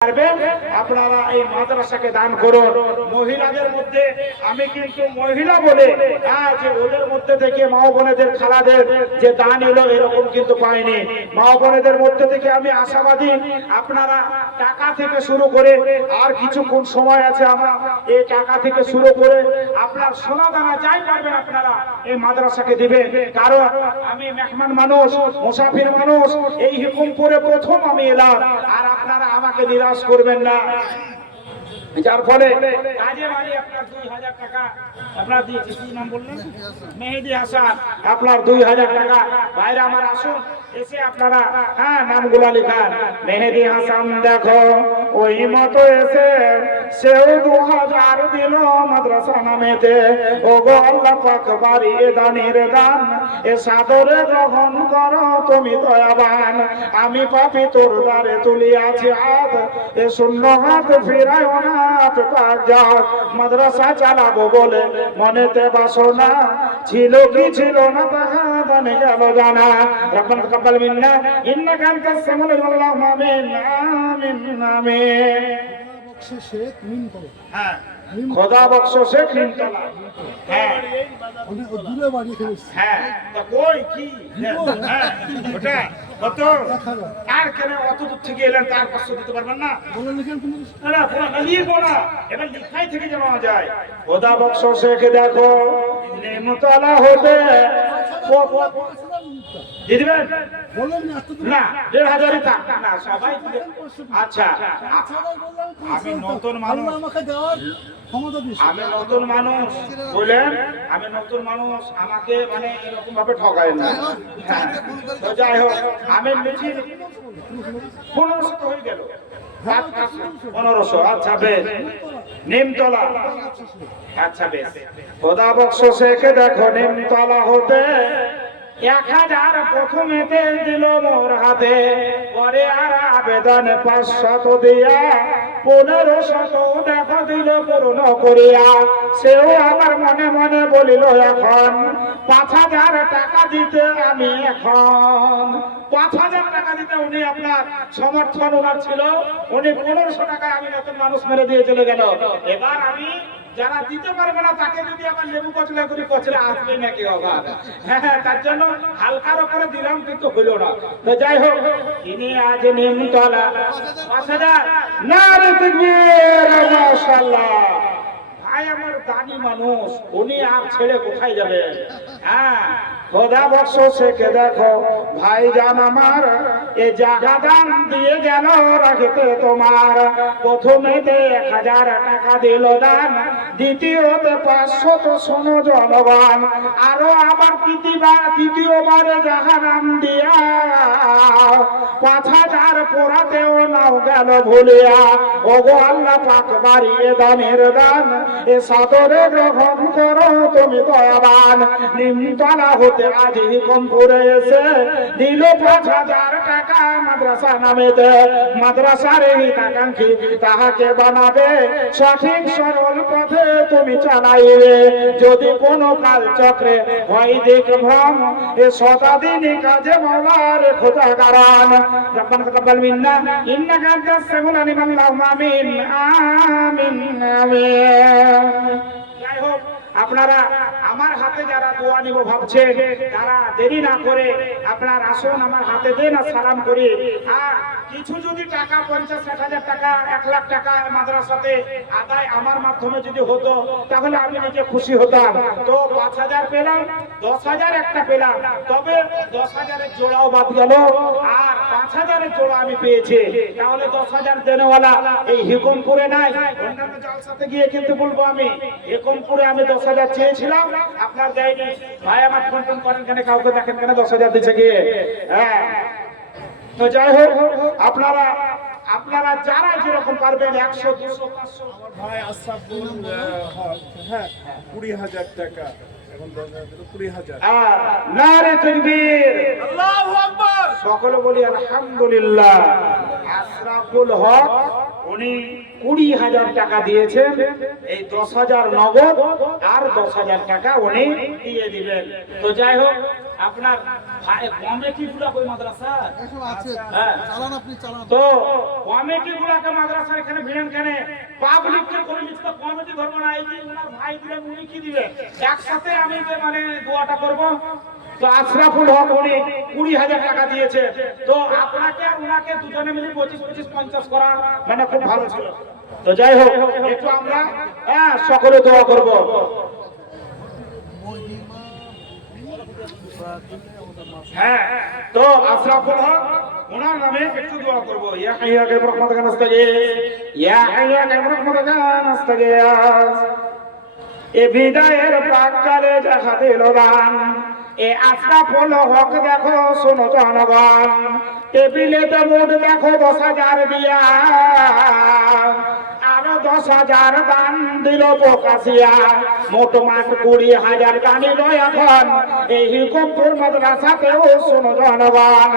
আপনারা এই মাদ্রাসাকে দান করুন। মহিলাদের মধ্যে আমি কিন্তু মহিলা বলে যে ওদের মধ্যে থেকে মা বোনেদের খালাদের যে দান এলো এরকম কিন্তু পাইনি। মা বোনেদের মধ্যে থেকে আমি আশাবাদী আপনারা টাকা থেকে শুরু করে আর কিছুক্ষণ সময় আছে, আমরা এই টাকা থেকে শুরু করে আপনার সোনা দানা যাই পারবেন আপনারা এই মাদ্রাসাকে দিবেন। কারণ আমি মেহমান মানুষ, মুসাফির মানুষ, এই হুকুমপুরে প্রথম আমি এলাম, আর আপনারা আমাকে নিরাশ করবেন না। যার ফলে কাজে বাড়ি আপনার 2000 টাকা আপনার দিয়েছি। কি নাম বললেন? মেহেদি হাসান। আপনার 2000 টাকা। ভাইরা আমার আসুন, এসে আপনারা নামগুলা লিখান। মেহেদি হাসান দেখো ওই মতো এসে সেও 2000 দিল মাদ্রাসা নামেতে। ও গো আল্লাহ পাক বাড়িয়ে দানের দান এ সাদরে গ্রহণ করো তুমি দয়াবান। আমি পাপী তোর দ্বারে তুলি আছি হাত, এ শূন্য হাত ফিরায় না মাদ্রাসা চালাবো বলে মনেতে বাসনা ছিল কি ছিল না তাহা জানে গেল জানা। রব্বানা তাকাব্বাল মিন্না ইন্নাকা আনতাস সামিউল আলিম। আমিন আমিন আমিন। শেখ মিম করো। হ্যাঁ, খোদা বখশ শেখ নিমতলা। হ্যাঁ অনেক দূরে বাড়ি খেলেছি। হ্যাঁ, তা কই কি? হ্যাঁ, ওটা কত? আর কেন অত দূর থেকে এলেন? তার 500 দিতে পারবেন না? বলে লিখেন তুমি। না পুরো লিখবো না, এবার লিখাই থেকে যাওয়া যায়। খোদা বখশ শেখ দেখো নিমতলা হতে দিবেন বলেন না এত না 1500 থাক না সবাই। আচ্ছা, আমি নতুন মানুষ, আমাকে দেওয়ার ক্ষমতা দিয়েছে। আমি নতুন মানুষ বলেন, আমি নতুন মানুষ, আমাকে মানে এরকম ভাবে ঠকায় না। হ্যাঁ, তো যাই হোক, আমি মিছিল 1500 হয়ে গেল। 1500। আচ্ছা বেশ, নিমতলা। আচ্ছা বেশ, খোদা বখশ শেখ দেখো নিমতলা হতে 1000 প্রথমেতে দিল মোর হাতে, পরে আর আবেদন 500 দিয়া 1500 দেখা দিল পূর্ণ করিয়া। সেও আমার মনে মনে বলিল এখন 5000 টাকা দিতে আমি এখন 5000 টাকা দিতে উনি আপনার সমর্থন ওনার ছিল। উনি 1500 টাকা আমি নতুন মানুষ মেরে দিয়ে চলে গেল। এবার আমি যারা দিতে পারবে না তাকে যদি আবার লেবু কচলা করে কচলা আসবে নাকি আবার? হ্যাঁ, তার জন্য হালকার উপরে দিলাম কিন্তু হইল না। তো যাই হোক, তিনি আজ নিমতলা 5000 নারে তাকবীর মাশাআল্লাহ। ভাই আমার দানি মানুষ, উনি আর ছেড়ে কোথায় যাবে? হ্যাঁ, খোদা বখশ শেখে দেখো ভাই জান আমার এ জায়গা দান দিয়ে গেল রাখতে তোমার। প্রথমেতে 1000 টাকা দিল দান, দ্বিতীয়তে 500 তো শোনো জনগণ। আরো আবার তৃতীয়বারে জাহানাম দিয়া 5000 পোড়াতেও নাও গেল ভুলিয়া। ও গো আল্লাহ পাক বাড়িয়ে দানের দান এ সাদরে গ্রহণ করো তুমি দয়াবান। নিমতলা হতে আজ হুকুমপুরে এসে দিল 5000 টাকা মাদ্রাসা নামেতে। মাদ্রাসার হিতাকাঙ্ক্ষী তাহাকে বানাবে, সঠিক সরল পথে তুমি চালাইবে। যদি কোনো কাল চক্রে হয় দিক ভ্রম এ শতাদিনী কাজে মাওলার খোদা কারণ। রব্বানা তাকাব্বাল মিন্না ইন্নাকা আনতাস সামিউল আলিম। আমিন আমিন আমিন। যাই হোক, আপনারা আমার হাতে যারা দোয়া নিব ভাবছেন তারা দেরি না করে আপনার আসুন, আমার হাতে দেন আর সালাম করি। কিছু যদি টাকা 50-60 টাকা 1 লাখ টাকা মাদ্রাসাতে আদায় আমার মাধ্যমে যদি হতো তাহলে আমি নিজে খুশি হতাম। তো 5000 পেলাম, 10000 একটা পেলাম, তবে 10000 এর জোড়াও বাদ গেল আর 5000 এর জোড়া আমি পেয়েছি। তাহলে 10000 দেনওয়ালা এই হুকুমপুরে নাই। অন্যান্য জালসাতে গিয়ে কিন্তু বলবো আমি হুকুমপুরে আমি 10000 চেয়েছিলাম, আপনার দেয়নি। ভাই আমার ফোন ফোন করেন কেন, কাউকে দেখেন কেন 10000 দিচ্ছে গিয়ে? হ্যাঁ, তো যাই হোক, আপনারা যারা যেরকম পারবেন 100 200 500। ভাই আশরাফুল হ্যাঁ 20000 টাকা এখন 20000। নারে তাকবীর, আল্লাহু আকবার। সকলে বলি আলহামদুলিল্লাহ। আশরাফুল হক উনি 20,000 টাকা দিয়েছেন। এই 10,000 নগদ আর 10,000 টাকা উনি দিয়ে দিবেন। তো যাই হোক, আপনার কমিটি গুলো কই মাদ্রাসা এসব আছে, হ্যাঁ। চালান আপনি চালান। তো কমিটি গুলাকে মাদ্রাসা এখানে ভিড়েন কেন? পাবলিক কে কমিটি তো কমিটি ধরবো না, এই যে ওনার ভাই দিলেন উনি কি দিবে একসাথে আমি যে মানে দোয়াটা করব। তো আশরাফুল হক উনি 20,000 টাকা দিয়েছে। তো আপনাকে আর উনাকে দুজনে মিলে 25-25 50 করা মানে খুব ভালো ছিল। তো যাই হোক, একটু আমরা সকলে দোয়া করব। হ্যাঁ, তো আশরাফুল হক ওনার নামে একটু দোয়া করব। ইয়া হাইয়া কে রহমাতুকা নাস্তাগীর, ইয়া হাইয়া কে রহমাতুকা নাস্তাগীর। এ বিদায়ের প্রাককালে দেখা দিল দান, এ আশরাফুল হক দেখো শোনো জনগণ, টেবিলেতে মোট দেখো 10,000 দিয়া, আরো 10,000 দান দিল প্রকাশিয়া, মোট মাঠ 20,000 টানিল এখন এই হিকমপুর মাদ্রাসাতেও শোনো জনগণ।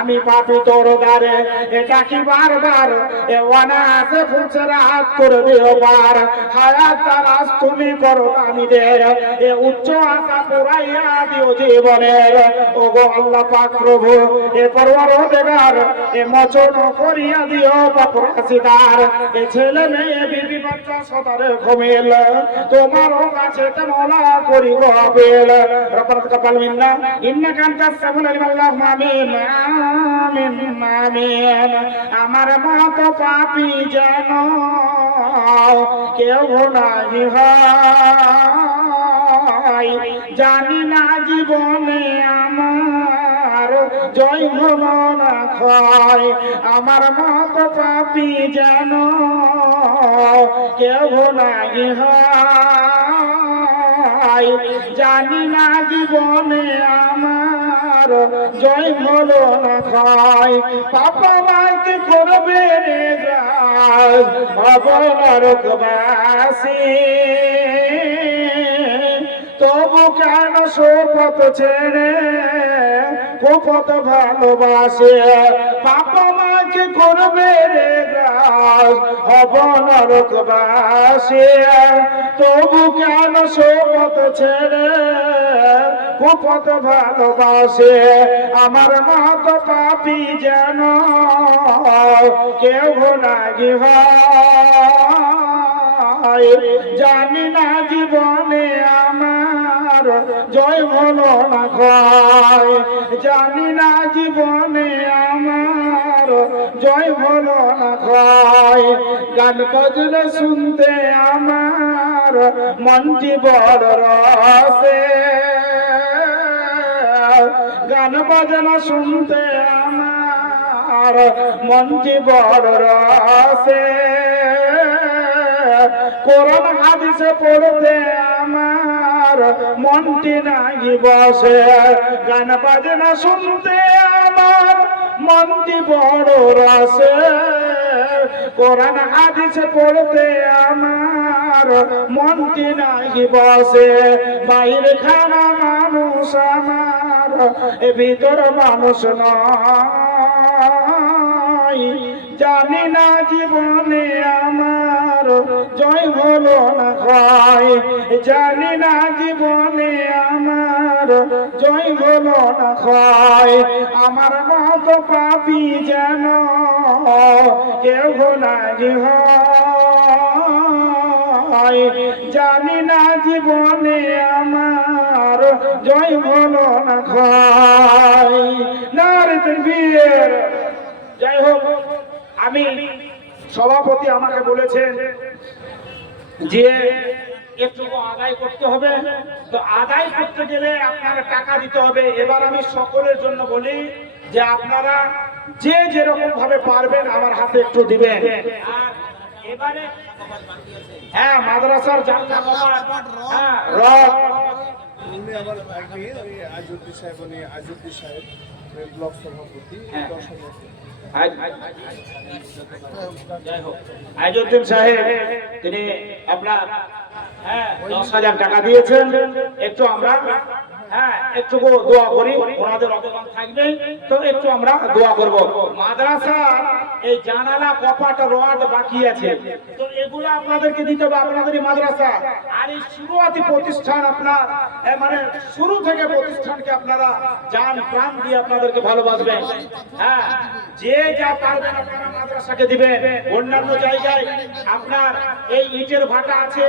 আমি পাপি তোর দ্বারে এটা কি বারবার এ অনায়াসে ফুলছে রাত করে দিও পার, হায়াত তারাস তুমি করো দামিদের, এ উচ্চ আশা পুরাইয়া দিও জীবনের। ও গো আল্লাহ পাক প্রভু, এ পরওয়ারদিগার এ মোচন করিয়া দিও প্রকাশিতার, এ ছেলে মেয়ে বিবি বাচ্চা সদারে ঘুমিল তোমার কাছে মওলা করি গো আবেল। রব্বানা তাকাব্বাল মিন্না ইন্নাকা আনতাস সামিউল আলিম। আল্লাহুম্মা আমিন আমিন আমিন। আমার মত পাপী যেন কেউ নাই হয়, জানি না জীবনে আমার জয় হলো না ক্ষয়, আমার মত পাপী যেন কেউ নাই হয়, জানি না জীবনে আমার জয় হলো না ক্ষয়। পাপা মাকে করবে রে গ্রাস অবনরকবাসী, তবু কেন শপথ ছেড়ে কুপথ ভালোবাসে, পাপা মাকে করবে রে গ্রাস অবনরকবাসী, তবু কেন শপথ ছেড়ে কুপথ ভালোবাসে। আমার মত পাপী যেন কেউ নাগি হয়, জানি না জীবনে আমার জয় হলো না ক্ষয়, জানি না জীবনে আমার জয় হলো না ক্ষয়। গান বাজনা শুনতে আমার মনটি বড় রসে, গান বাজনা শুনতে আমার মনটি বড় রসে, কোরআন হাদিসে পড়তে আমার মনটি নাই বসে, গান বাজনা শুনতে আমার মনটি বড় রসে, কোরআন হাদিসে পড়তে আমার মনটি নাই বসে। বাইরে খানা মানুষ আমার ভিতর মানুষ নয়, জানি না জীবনে আমার জয় হলো না ক্ষয়, জানি না জীবনে আমার জয় হলো না ক্ষয়। আমার মত পাপী যেন কেউ নাই হয়, জানি না জীবনে আমার জয় হলো না ক্ষয়। নারে তাকবীর। যাই হোক, আমি সভাপতি আমাকে বলেছেন যে একটু আদায় করতে হবে, তো আদায় করতে গেলে আপনারা টাকা দিতে হবে। এবার আমি সকলের জন্য বলি যে আপনারা যে যেরকম ভাবে পারবেন আমার হাতে একটু দিবেন। আর এবারে হ্যাঁ মাদ্রাসার জানলা কভার, হ্যাঁ রড, উনি আমার ভাগ্নি, ওই আজউদ্দিন সাহেব, উনি আজউদ্দিন সাহেব ব্লক সভাপতি। আইজউদ্দিন সাহেব তিনি আপনার 10,000 টাকা দিয়েছেন। একটু আমরা হ্যাঁ একটু দোয়া করি, ওনাদের অবদান থাকবে তো একটু আমরা দোয়া করব। মাদ্রাসা এই জানালা কপাট রড বাকি আছে, তো এগুলো আপনাদেরকে দিতে হবে, আপনাদেরই মাদ্রাসা। আর এই শুরুয়াতি প্রতিষ্ঠান আপনার মানে শুরু থেকে প্রতিষ্ঠানকে আপনারা জান প্রাণ দিয়ে আপনাদেরকে ভালোবাসবেন। হ্যাঁ যে যা পারবেন আপনারা মাদ্রাসাকে দিবেন। অন্যান্য জায়গায় আপনার এই ইটের ভাটা আছে,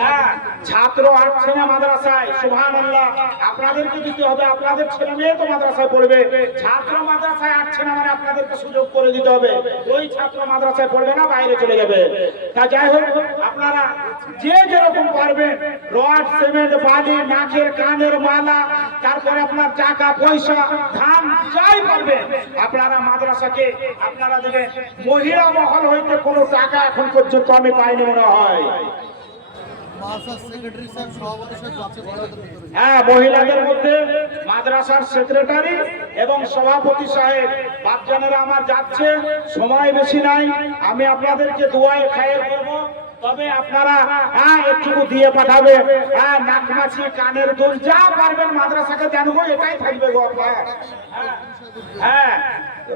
হ্যাঁ ছাত্র আসছে না মাদ্রাসায়, সুবহানাল্লাহ। আপনাদেরকে দিতে হবে, আপনাদের ছেলে মেয়ে তো মাদ্রাসায় পড়বে, ছাত্র মাদ্রাসায় আসছে না মানে আপনাদেরকে সুযোগ করে দিতে হবে। ওই ছাত্র মাদ্রাসায় পড়বে না, বাইরে চলে যাবে। তা যাই হোক, আপনারা যে যেরকম পারবেন, রড সিমেন্ট বালি নাকের কানের মালা, তারপরে আপনার টাকা পয়সা ধান যাই পারবেন আপনারা মাদ্রাসাকে আপনারা দেবেন। মহিলা মহল হইতে কোনো টাকা এখন পর্যন্ত আমি পাইনি মনে হয়। হ্যাঁ মহিলাদের মধ্যে মাদ্রাসার সেক্রেটারি এবং সভাপতি সাহেব বাপজানেরা আমার যাচ্ছে, সময় বেশি নাই, আমি আপনাদেরকে দোয়ায় খাইয়ে করবো। তবে আপনারা একটু দিয়ে পাঠাবে, নাকমাছি কানের দুল যা পারবেন মাদ্রাসাকে জানবো, এটাই থাকবে গো আপনার। হ্যাঁ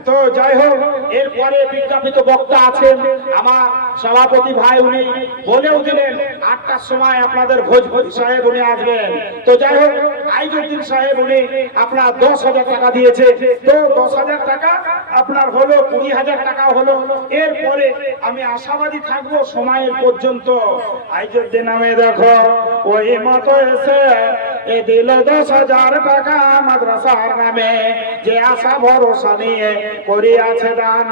তো যাই হোক, এরপরে বিজ্ঞাপিত বক্তা আছেন আমার সভাপতি ভাই, উনি বলেও দিলেন 8টার সময় আপনাদের ভোজপুরি সাহেব উনি আসবেন। তো যাই হোক, আইজুদ্দিন সাহেব উনি আপনার 10,000 টাকা দিয়েছে, তো 10,000 টাকা আপনার হলো, 20,000 টাকা হলো। এরপরে আমি আশাবাদী থাকবো সময়ের পর্যন্ত। আইজুদ্দিন নামে দেখো ওই মতো এসে এ দিল 10,000 টাকা মাদ্রাসার নামে, যে আশা ভরসা নিয়ে করিয়াছে দান,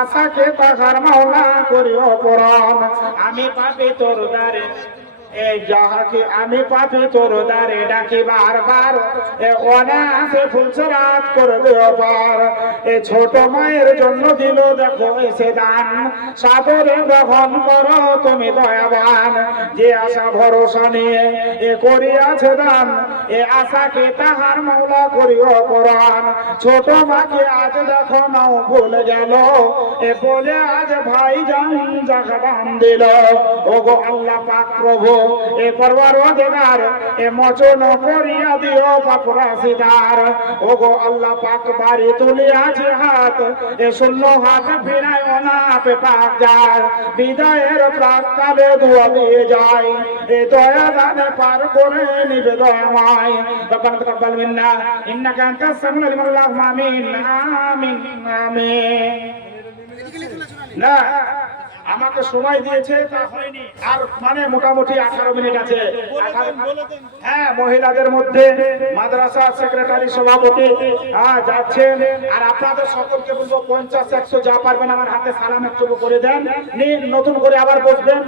আশাকে তাহার মাওলা করিও পূরণ। আমি পাপী তোর দ্বারে এই যাহাকে আমি পাপী তোর দ্বারে ডাকি বারবার, এ অনায়াসে ফুলসরাত করে দিও পার। এ ছোট মায়ের জন্য দিল দেখো এসে দান, সাদরে গ্রহণ করো তুমি দয়াবান। যে আশা ভরসা নিয়ে এ করিয়াছে দান, এ আশাকে তাহার মাওলা করিও পূরণ। ছোট মাকে আজ দেখো নাও ভুলে গেল, এ বলে আজ ভাই জান জাগা দান দিল। ওগো আল্লাহ পাক প্রভু এ পরওয়ারদিগার এ মোচন করিয়া দিও পাপরাশিদার। ওগো আল্লাহ পাক বাড়ি তুলে আছে হাত, এ শূন্য হাত ফিরায় না পে পাক যার। বিদায়ের প্রাককালে দোয়া দিয়ে যায়, এ দয়া দানে পার করে নিবে দয়াময়। রব্বানা তাকাব্বাল মিন্না ইন্নাকা আনতাস সামিউল আলিম। আল্লাহুম্মা আমিন আমিন আমিন। না আমাকে সময় দিয়েছে তা হয়নি, আর মানে মোটামুটি 18 মিনিট আছে। হ্যাঁ মহিলাদের মধ্যে মাদ্রাসা সেক্রেটারি সভাপতি যাচ্ছেন, আর আপনাদের সকলকে বলবো 50-100 যা পারবেন আমার হাতে সালাম একটু করে দেন, নতুন করে আবার বসবেন,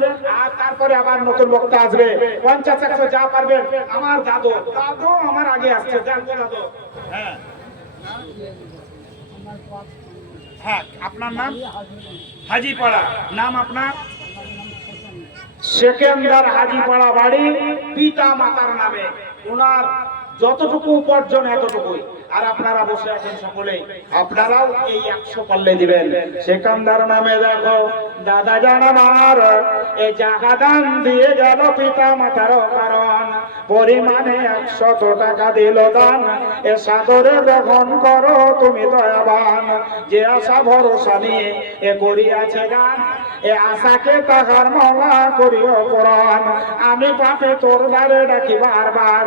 আর তারপরে আবার নতুন বক্তা আসবে। 50-100 যা পারবেন। আমার দাদু আমার আগে আসছে, দেখো দাদু। হ্যাঁ হ্যাঁ আপনার নাম? হাজিপাড়া। নাম আপনার? সেকেন্দার হাজিপাড়া বাড়ি, পিতা মাতার নামে। ওনার যতটুকু উপার্জন এতটুকুই, আর আপনারা বসে আছেন সকলেই, আপনারাও এই 100 পাল্লে দিবেন। সেকেন্দার নামে দেখো দাদা জান আমার এই জায়গা দান দিয়ে গেল পিতা মাতার কারণ, পরিমাণে 100 টাকা দিল দান, এ সাদরে গ্রহণ করো তুমি দয়াবান। যে আশা ভরসা নিয়ে এ করিয়াছে গান, এ আশাকে তাহার মাওলা করিও পূরণ। আমি পাপে তোর দ্বারে ডাকি বারবার,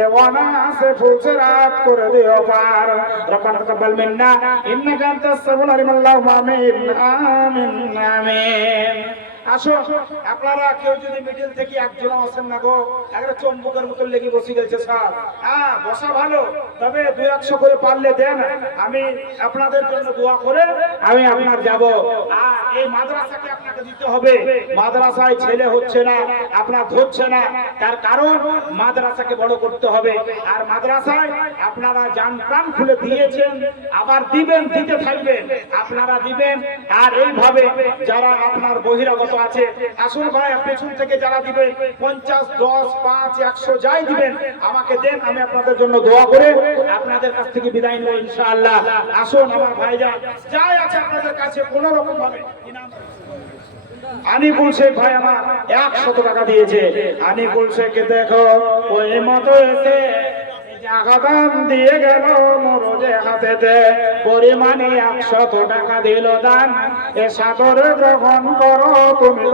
এ অনায়াসে ফুলসরাত করে দিও পার। রব্বানা তাকাব্বাল মিন্না ইন্নাকা আনতাস সামিউল আলিম। আল্লাহুম্মা আমিন আমিন আমিন। আসো আপনারা কেউ যদি মিডিল থেকে একজন আসেন না গো, একটা চম্বুকের মতো লেগে বসে গেছে স্যার। হ্যাঁ বসা ভালো, তবে 200 করে পারলে দেন, আমি আপনাদের জন্য দোয়া করে আমি আপনার যাব। এই মাদ্রাসাকে আপনাকে দিতে হবে। মাদ্রাসায় ছেলে হচ্ছে না, আপনার ধরছে না, তার কারণ মাদ্রাসাকে বড় করতে হবে। আর মাদ্রাসায় আপনারা জান প্রাণ খুলে দিয়েছেন, আবার দিবেন, দিতে থাকবেন, আপনারা দিবেন। আর এইভাবে যারা আপনার বহিরাগত আছে, আসুন ভাই পেছন থেকে যারা দিবেন 50, 10, 5, 100 যাই দিবেন আমাকে দেন, আমি আপনাদের জন্য দোয়া করে আপনাদের কাছ থেকে বিদায় নেব ইনশাআল্লাহ। আসুন আমার ভাইজান যাই আছে আপনাদের কাছে কোনো রকম ভাবে। আনিকুল শেখ ভাই আমার 100 টাকা দিয়েছে। আনিকুল শেখকে দেখো ওই মতো এসে জাগা দান দিয়ে গেল মোরজে হাতেতে, পরিমাণে 100 টাকা দিল দান, এ সাদরে গ্রহণ করো তুমি।